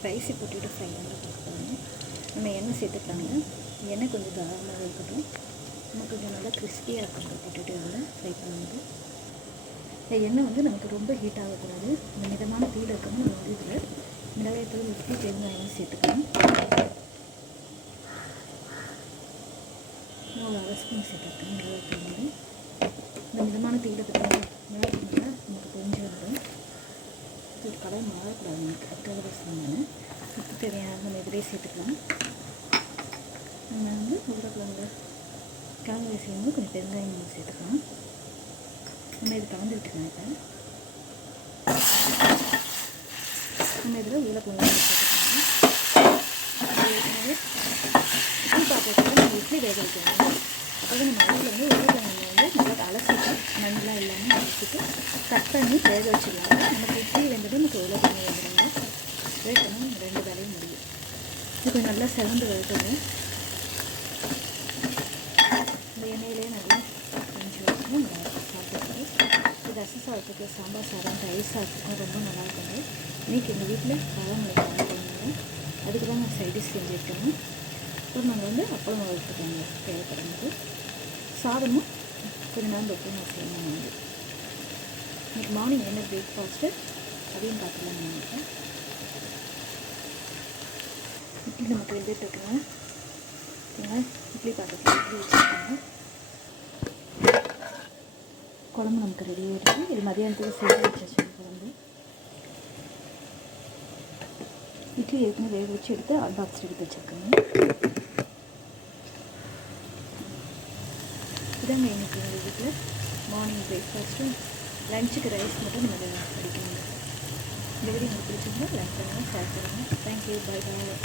Spicy potato fry வந்து பார்க்க நம்ம எண்ணெய் சேர்த்துக்கலாங்க. எண்ணெய் கொஞ்சம் தாராளமாக இருக்கட்டும். நம்ம கொஞ்சம் நல்லா கிறிஸ்பியாக இருக்கட்டும் பொட்டேட்டோ வந்து ஃப்ரை பண்ணும்போது. இந்த எண்ணெய் வந்து நமக்கு ரொம்ப ஹீட் ஆகக்கூடாது. இந்த மிதமான தீயில் இருக்கணும். நம்ம வந்து இதில் மிளகாய்த்தூள் உப்பு பெருங்காயம் சேர்த்துக்கணும். ஒரு அரை ஸ்பூன் சேர்த்துக்கணும் மிளகாய்த்தூள் வந்து. இந்த மிதமான தீயில் இருக்கணும். மிளகாய்த்தூள் நமக்கு கொஞ்சம் வந்துடும். ஒரு கலர் மாறக்கூடாது நமக்கு, அதுக்காக தான் சொன்னேன். உப்பு தேவையான நம்ம இதிலே சேர்த்துக்கலாம். நம்ம வந்து உருளைக்கிழங்கு செய்யும்போது கொஞ்சம் பெருங்காயம் நம்ம சேர்த்துக்கலாம். நம்ம இது கலந்து விட்டுக்கலாம். இப்போ நம்ம இதில் உருளைக்கிழங்கு சேர்த்துக்கலாம். ஏற்கனவே இட்லி பாத்திரத்தில் நம்ம இட்லி வேக வைக்கணும். அப்போ நம்ம அதில் வந்து உருளைக்கிழங்கு வந்து நல்லா அலசிட்டு மண்ணெலாம் இல்லாமல் அலசிட்டு கட் பண்ணி வேக வச்சிடலாம். நமக்கு இட்லி வெந்தது நமக்கு உருளைக்கிழங்கு வந்துடுங்க. வேகணும், 2 வேலையும் முடியும். இது கொஞ்சம் நல்லா சிறந்து வரட்டும். இந்த எண்ணெயிலே நல்லா கொஞ்சம் வச்சுக்கணும். சாப்பிட்றது இது ரசம் சாதத்துக்கு, சாம்பார் சாதம், தயிர் சாதத்துக்கும் ரொம்ப நல்லா இருக்குங்க. இன்றைக்கி எங்கள் வீட்டில் காரமலை பண்ணுவோம். அதுக்கு தான் நான் சைடிஷ் செஞ்சுருக்கேன். அப்புறம் நாங்கள் வந்து அப்பளம் வளர்த்துக்கோங்க தேவைப்படும்போது. சாதமும் கொஞ்சம் நேரம் தொட்டு நான் செய்யணும். வந்து இன்றைக்கி மார்னிங் என்ன பிரேக்ஃபாஸ்ட்டு அதையும் பார்த்துக்கலாம். நினைக்கிறேன் இட்லி நமக்கு வெந்துட்டுருக்குங்க. ஓகேங்க, இட்லி பாத்திரத்தில் இட்லி வச்சுருக்காங்க. குழம்பு நமக்கு ரெடியாக இருக்குது. இது மதியானத்துக்கு சேர்த்து வச்சு குழம்பு. இட்லி ஏற்கனவே வேக வச்சு எடுத்து ஹாட் பாக்ஸ் எடுத்து வச்சுருக்கேங்க. இதாங்க இன்றைக்கி எங்கள் வீட்டில் மார்னிங் பிரேக்ஃபாஸ்ட்டும். லஞ்சுக்கு ரைஸ் மட்டும் நம்ம படிக்கணும். இந்த வீடியோ உங்களுக்கு பிடிச்சிருந்தா லைக் பண்ணுங்கள், ஷேர் பண்ணுங்கள். Thank you, bye bye.